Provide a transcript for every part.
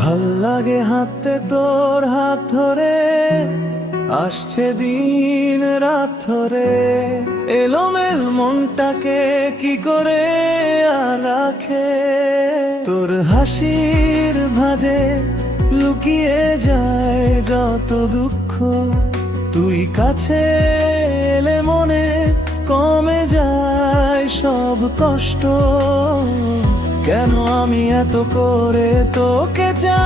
ভাল লাগে হাতে তোর হাত ধরে, আসছে দিন রাত ধরে, এলোমেল মনটাকে কি করে আর রাখে। তোর হাসির ভাঁজে লুকিয়ে যায় যত দুঃখ, তুই কাছে এলে মনে কমে যায় সব কষ্ট। কেন আমি এত করে তোকে চাই,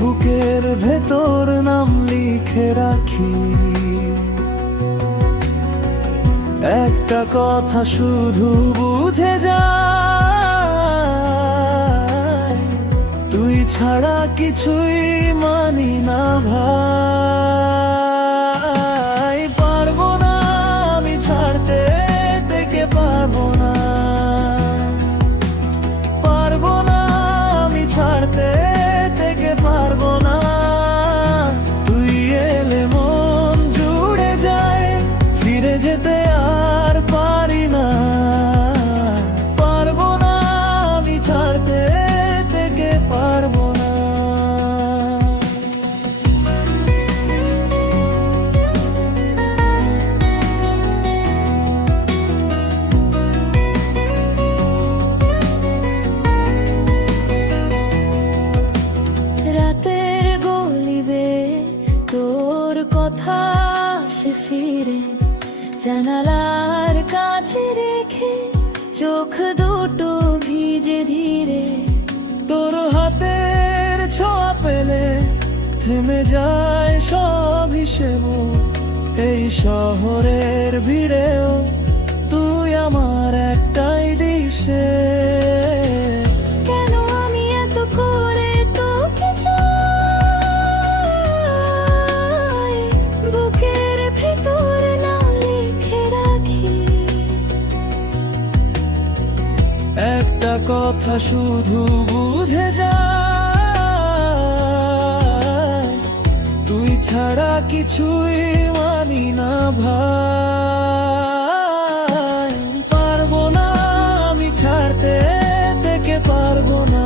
বুকের ভেতর নাম লিখে রাখি। একটা কথা শুধু বুঝে যায়, তুই ছাড়া কিছুই মানি না ভাই। পারবো না আমি ছাড়তে থেকে, পারবো না, পারবো না আমি ছাড়তে থেকে, পারবো না। তুই এলে মন জুড়ে যায়, ফিরে যেতে আর পারি না। পারবো না আমি ছাড়তে থেকে, পারবো না। রাতের গলিবে তোর কথা সে ফিরে, জানালার কাছে রেখে চোখ দুটো ভিজে ধীরে। তোর হাতের ছোঁয়া পেলে থেমে যায় সব হিসেব, এই শহরের ভিড়েও তুই আমার একটাই দিশে। কেন আমি এত করে তোকে চাই, বুকের ভেতর নাম লিখে রাখি। একটা কথা শুধু বুঝে যায়, তুই ছাড়া কিছুই মানি না ভাই। পারবো না আমি ছাড়তে থেকে, পারবো না,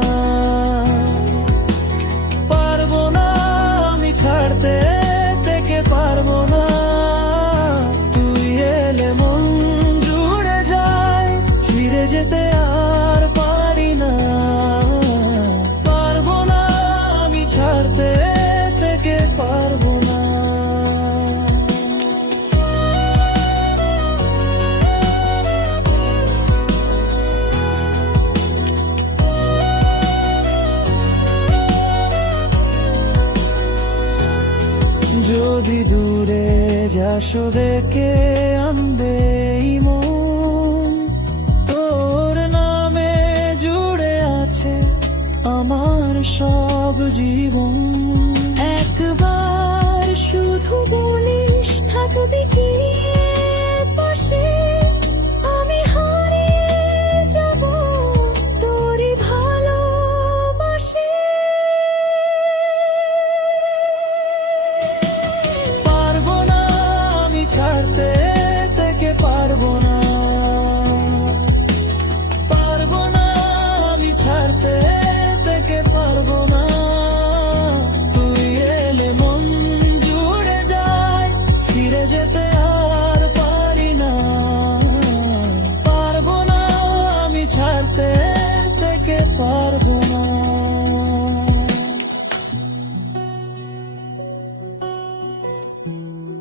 পারবো না আমি ছাড়তে থেকে, পারবো না। তুই এলে মন জুড়ে যায়, ফিরে যেতে আর পারি না। পারবো না আমি ছাড়তে থেকে, পারবো না। যদি দূরে যাস দেখে আনবে এই মন, তোর নামে জুড়ে আছে আমার সব জীবন। একবার শুধু